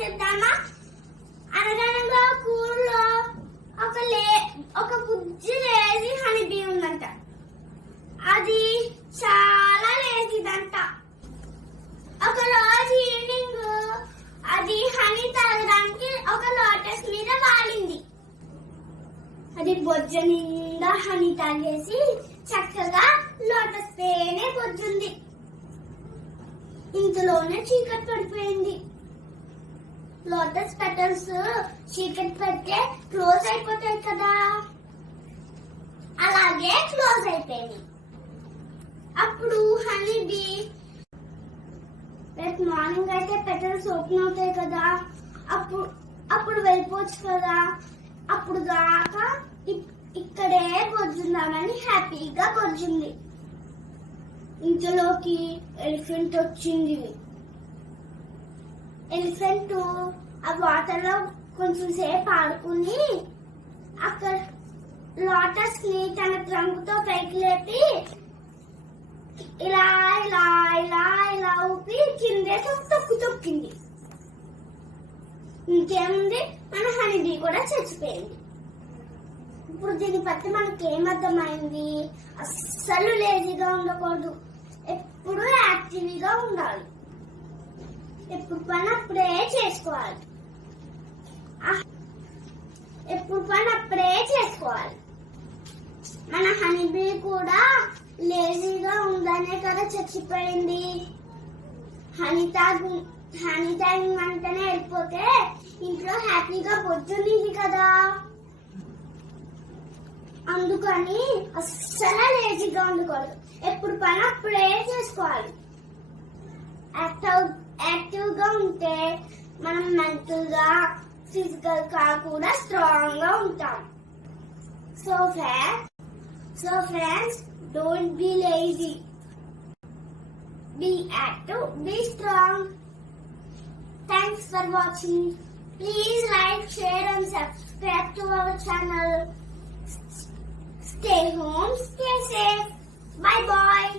చేసేద్దామా? అనగనగా ఊర్లో ఒక బుజ్జి లేజీ హనీ బీ ఉందంట. అది చాలా లేజీదంట. ఒక రోజు ఈవినింగ్ అది హనీ తాగడానికి ఒక లోటస్ మీద వాలింది. అది బొజ్జ నిండా హనీ తాగేసి చక్కగా లోటస్ తేనే బొజ్జుంది. ఇంతలోనే చీకటి పడిపోయింది. లోటస్ పెటల్స్ చీకటి పడితే క్లోజ్ అయిపోతాయి కదా, అలాగే క్లోజ్ అయిపోయింది. అప్పుడు హనీ బీ రేపు మార్నింగ్ అయితే పెటల్స్ ఓపెన్ అవుతాయి కదా, అప్పుడు వెళ్ళిపోవచ్చు కదా, అప్పుడు దాకా ఇక్కడే బొజ్జుందామని హ్యాపీగా బొజ్జుంది. ఇంతలోకి ఎలిఫెంట్ వచ్చింది. ఎలిఫెంట్ ఆ వాటర్ లో కొంచెం సేపు ఆడుకుని అక్కడ లోటస్ ని తన ట్రంక్తో పైకి లేపి ఇలా ఇలా ఇలా ఇలా ఊపి కిందే తొక్కింది. ఇంకేముంది, మన హనీబీ కూడా చచ్చిపోయింది. ఇప్పుడు దీన్ని బట్టి మనకి ఏమర్థమైంది? అస్సలు లేజీగా ఉండకూడదు, ఎప్పుడు యాక్టివ్గా ఉండాలి. ఎప్పుడు పని అప్పుడే చేసుకోవాలి. మన హనీబీ కూడా లేజీగా ఉందనే కదా చచ్చిపోయింది. హనీ తాగిన వెంటనే వెళ్ళిపోతే ఇంట్లో హ్యాపీగా బొజ్జుంది కదా, అందుకని అస్సలు లేజీగా ఉండకూడదు, ఎప్పుడు పని అప్పుడే చేసుకోవాలి. యాక్టివ్ గా ఉంటే మనం మెంటల్ గా ఫిజికల్ గా కూడా స్ట్రాంగ్ గా ఉంటాం. So friends, don't be lazy, be active, be strong. Thanks for watching. Please like, share and subscribe to our channel. Stay home, stay safe. Bye bye.